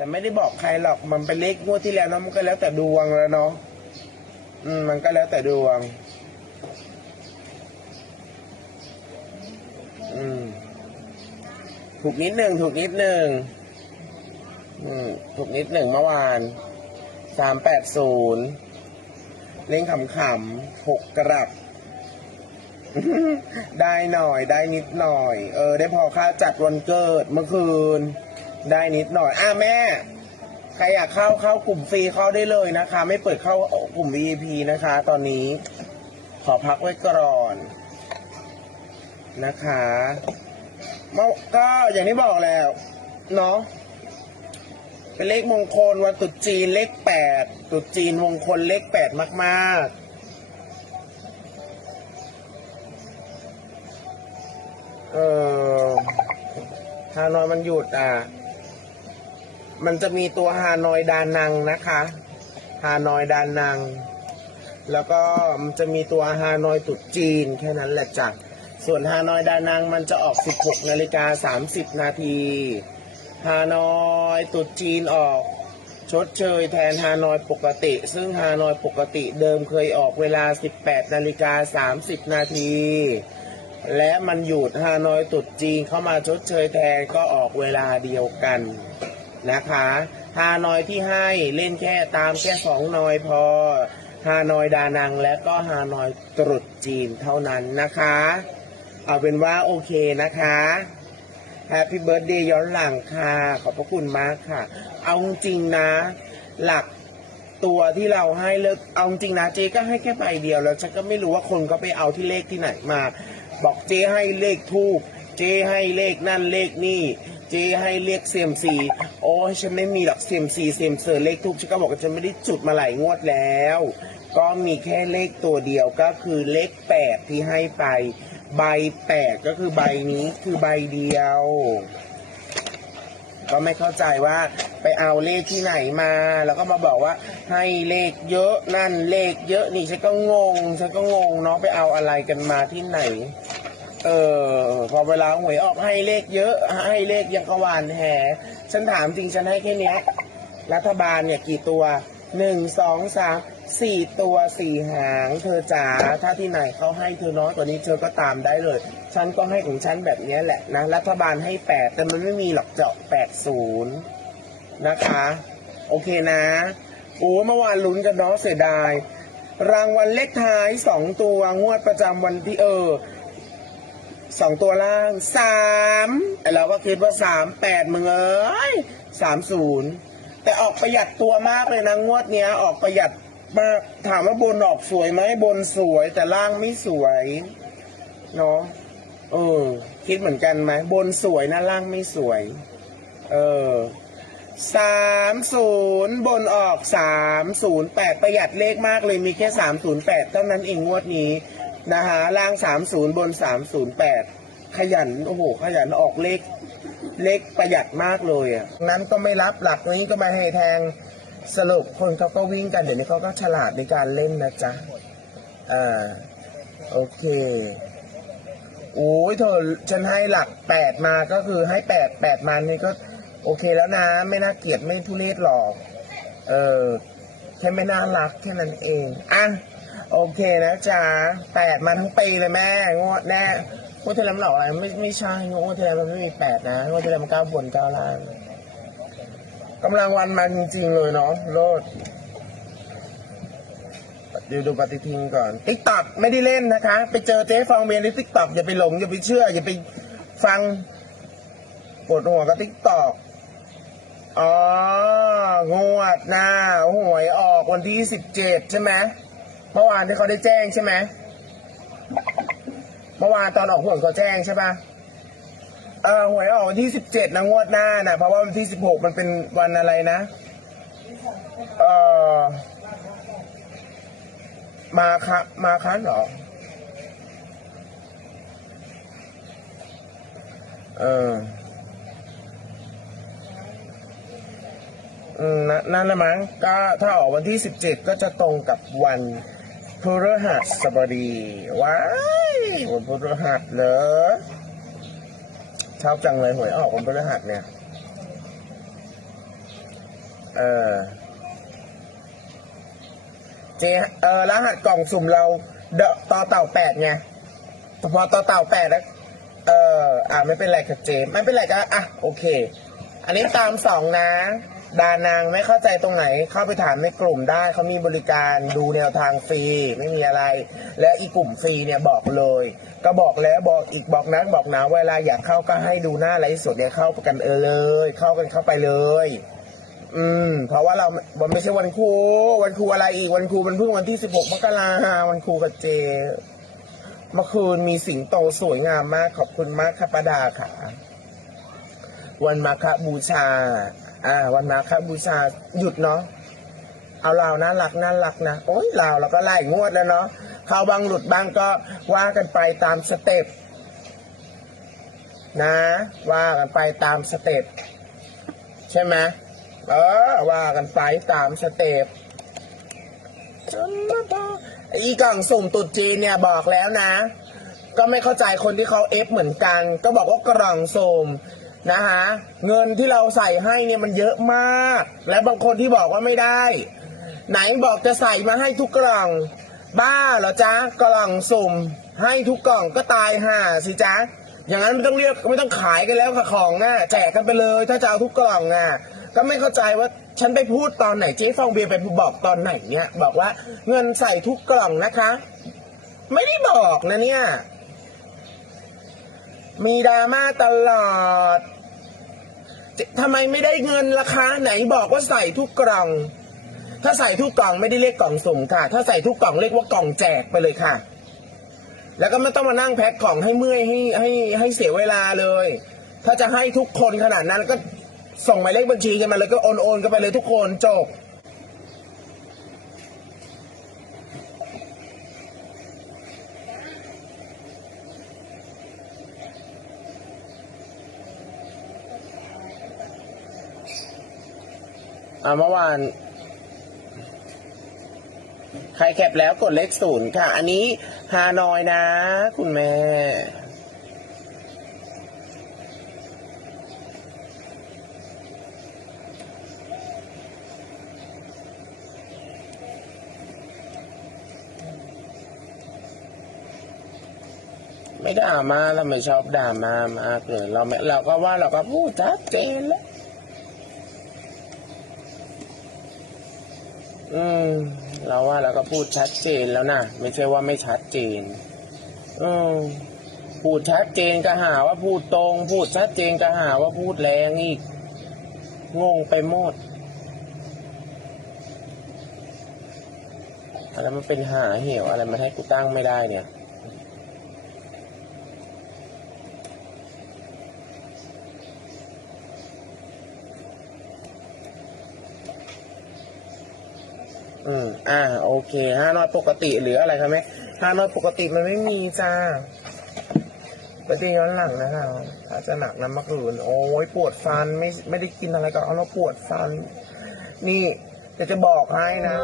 แต่ไม่ได้บอกใครหรอกมันเป็นเลขงวดที่แล้วเนาะมันก็แล้วแต่ดวงแล้วเนาะอืมมันก็แล้วแต่ดวง อืม ถูกนิดหนึ่งถูกนิดหนึ่งอืมถูกนิดหนึ่งเมื่อวานสามแปดศูนย์เล่นขำๆหกกรักได้หน่อย ได้นิดหน่อย เออ ได้พอค่าจัดวันเกิดเมื่อคืน ได้นิดหน่อยอะแม่ ใครอยากเข้าเข้ากลุ่มฟรีเข้าได้เลยนะคะ ไม่เปิดเข้ากลุ่ม VIP นะคะ ตอนนี้ ขอพักไว้ก่อนนะคะเมื่อก็อย่างที่บอกแล้ว เนาะเป็นเลขมงคลวันตรุษจีนเลขแปดตรุษจีนมงคลเลขแปดมาก ๆ เออฮางนอยมันหยุดอะ มันจะมีตัวฮานอยดานังนะคะฮานอยดานัง แล้วก็มันจะมีตัวฮานอยตรุษจีนแค่นั้นแหละจ้ะส่วนฮานอยดานังมันจะออก 16นาฬิกา30 นาทีฮานอยตรุษจีนออกชดเชยแทนฮานอยปกติ ซึ่งฮานอยปกติเดิมเคยออกเวลา 18นาฬิกา30 นาที และมันหยุดฮานอยตรุษจีนเข้ามาชดเชยแทนก็ออกเวลาเดียวกัน นะคะฮานอยที่ให้เล่นแค่ตามแค่สองนอยพอฮานอยดานังและก็ฮานอยตรุษจีนเท่านั้นนะคะ เอาเป็นว่าโอเคนะคะแฮปปี้เบิร์ดเดย์ย้อนหลังค่ะ ขอบพระคุณมากค่ะ เอาจริงนะ หลักตัวที่เราให้เลิกเอาจริงนะเจ๊ก็ให้แค่ใบเดียว แล้วฉันก็ไม่รู้ว่าคนก็ไปเอาที่เลขที่ไหนมา บอกเจ๊ให้เลขทูบเจ๊ให้เลขนั่นเลขนี่ เจ๊ให้เลขเซียมซีโอ้ยฉันไม่มีหรอกเซียมซีเซียมเซอร์เลขทูบฉันก็บอกว่าฉันไม่ได้จุดมาหลายงวดแล้ว ก็มีแค่เลขตัวเดียวก็คือเลขแปดที่ให้ไป ใบแปดก็คือใบนี้คือใบเดียว ก็ไม่เข้าใจว่าไปเอาเลขที่ไหนมา แล้วก็มาบอกว่าให้เลขเยอะนั่นเลขเยอะนี่ฉันก็งงฉันก็งงเนาะไปเอาอะไรกันมาที่ไหน เออพอเวลาหวยออกให้เลขเยอะ ให้เลขยังกวานแห่ฉันถามจริงฉันให้แค่เนี้ยรัฐบาลเนี่ยกี่ตัวหนึ่งสองสามสี่ตัวสี่หาง เธอจ๋าถ้าที่ไหนเขาให้เธอน้อยกว่านี้เธอก็ตามได้เลย ฉันก็ให้ของฉันแบบนี้แหละนะ รัฐบาลให้แปดแต่มันไม่มีหรอกเจาะแปดศูนย์นะคะ โอเคนะ โอ้เมื่อวานลุ้นกันเนาะเสียดาย รางวัลเลขท้ายสองตัวงวดประจำวันที่เออ สองตัวล่างสามไอเราก็คิดว่าสามแปดมึงเอ้ยสามศูนย์แต่ออกประหยัดตัวมากเลยนะงวดเนี้ย ออกประหยัดมากถามว่าบนออกสวยไหมบนสวยแต่ล่างไม่สวยเนาะเออ คิดเหมือนกันไหมบนสวยนะล่างไม่สวย เออสามศูนย์บนออกสามศูนย์แปดประหยัดเลขมากเลยมีแค่สามศูนย์แปดเท่านั้นเองงวดนี้ นะฮะล่างสามศูนย์บนสามศูนย์แปดขยัน โอ้โห ขยันออกเลข เลขประหยัดมากเลยอะนั้นก็ไม่รับหลักนี้ก็มาให้แทงสรุปคนเขาก็วิ่งกันเดี๋ยวนี้เขาก็ฉลาดในการเล่นนะจ๊ะอ่าโอเคโอ้ยเธอฉันให้หลักแปดมาก็คือให้แปดแปดมานี่ก็โอเคแล้วนะ ไม่น่าเกลียดไม่ทุเรศหรอก เออแค่ไม่น่ารักแค่นั้นเองอะ โอเคนะจ๊ะแปดมาทั้งปีเลยแม่งวดแน่งวดที่แล้วมันหลอกอะไรไม่ไม่ใช่งวดที่แล้วมันไม่มีแปดนะงวดที่แล้วมันเก้าบนเก้าล่างกำลังวันมาจริงๆเลยเนาะโลดเดี๋ยวดูปฏิทินก่อนติ๊กต็อกไม่ได้เล่นนะคะ ไปเจอเจ๊ฟองเบียในติ๊กต็อกอย่าไปหลงอย่าไปเชื่อ อย่าไปฟังปวดหัวกับติ๊กต็อกอ๋องวดหน้าหวยออกวันที่สิบเจ็ดใช่ไหม เมื่อวานที่เขาได้แจ้งใช่ไหมเมื่อวานตอนออกหวยเขาแจ้งใช่ปะเออหวยออกวันที่สิบเจ็ดนะงวดหน้านะเพราะว่าวันที่สิบหกมันเป็นวันอะไรนะ เออมาคะมาคันเหรอ เออนั่นละมั้งก็ถ้าออกวันที่สิบเจ็ดก็จะตรงกับวัน พฤหัสบดีว้ายวันพฤหัสเหรอชอบจังเลยหวยออกวันพฤหัสเนี่ย เออเจเออรหัสกล่องสุ่มเราเดอะต่อเต่าแปดไงพอต่อเต่าแปดแล้วเออ อ่าไม่เป็นไรค่ะเจไม่เป็นไรก็อะ โอเค อันนี้ตามสองนะ ดานางไม่เข้าใจตรงไหนเข้าไปถามในกลุ่มได้เขามีบริการดูแนวทางฟรีไม่มีอะไร และอีกลุ่มฟรีเนี่ยบอกเลย ก็บอกแล้วบอกอีกบอกนั้นบอกนะเวลาอยากเข้าก็ให้ดูหน้าไลฟ์สดเนี่ยเข้ากันเออเลย เข้ากันเข้าไปเลย อืม เพราะว่าเรามันไม่ใช่วันครู วันครูอะไรอีกวันครูมันเพิ่งวันที่สิบหกมกราวันครูกับเจเมื่อคืนมีสิงโตสวยงามมากขอบคุณมากค่ะป้าดาค่ะ วันมาฆบูชา อ่าวันมาฆบูชาหยุดเนาะเอาเราน่ารักน่ารักนะโอ้ยเราเราก็ไล่งวดแล้วเนาะเข้าบางหลุดบางก็ว่ากันไปตามสเต็ปนะ ว่ากันไปตามสเต็ปใช่ไหมเออว่ากันไปตามสเต็ปจนมาอีกล่องสุ่มตุดจีนเนี่ยบอกแล้วนะ ก็ไม่เข้าใจคนที่เขาเอฟเหมือนกัน ก็บอกว่ากล่องสุ่ม นะฮะเงินที่เราใส่ให้เนี่ยมันเยอะมาก และบางคนที่บอกว่าไม่ได้ ไหนบอกจะใส่มาให้ทุกกล่อง บ้าเหรอจ๊ะกล่องสุ่ม ให้ทุกกล่องก็ตายห่าสิจ๊ะอย่างนั้นไม่ต้องเรียกไม่ต้องขายกันแล้วค่ะของอะแจกกันไปเลย ถ้าจะเอาทุกกล่องอะก็ไม่เข้าใจว่าฉันไปพูดตอนไหนเจ๊ฟองเบียร์ไปบอกตอนไหนเนี่ยบอกว่าเงินใส่ทุกกล่องนะคะ ไม่ได้บอกนะเนี่ย มีดราม่าตลอดทำไมไม่ได้เงินล่ะคะไหนบอกว่าใส่ทุกกล่อง ถ้าใส่ทุกกล่องไม่ได้เรียกกล่องสุ่มค่ะ ถ้าใส่ทุกกล่องเรียกว่ากล่องแจกไปเลยค่ะ แล้วก็ไม่ต้องมานั่งแพ็คของให้เมื่อยให้ให้ให้เสียเวลาเลย ถ้าจะให้ทุกคนขนาดนั้นก็ส่งหมายเลขบัญชีกันมาเลยก็โอนโอนกันไปเลยทุกคนจบ อาเมื่อวาน ใครแคปแล้วกดเลขศูนย์ค่ะ อันนี้ฮานอยนะ คุณแม่ไม่ด่ามาเราไม่ชอบด่ามามากเลยเราไม่เราก็ว่าเราก็พูดชัดเจนแล้ว อืมเราว่าเราก็พูดชัดเจนแล้วนะไม่ใช่ว่าไม่ชัดเจนอืมพูดชัดเจนก็หาว่าพูดตรง พูดชัดเจนก็หาว่าพูดแรงอีกงงไปหมดอะไรมันเป็นหาเหวอะไรมาให้กูตั้งไม่ได้เนี่ย อืมอ่า โอเคห้านอยปกติหรืออะไรครับแม่ห้านอยปกติมันไม่มีจ้าปฏิย้อนหลังนะคะถ้าจะหนักน้ำมะกรูนโอ้ยปวดฟันไม่ไม่ได้กินอะไรก็เอาแล้วปวดฟัน นี่จะจะบอกให้นะ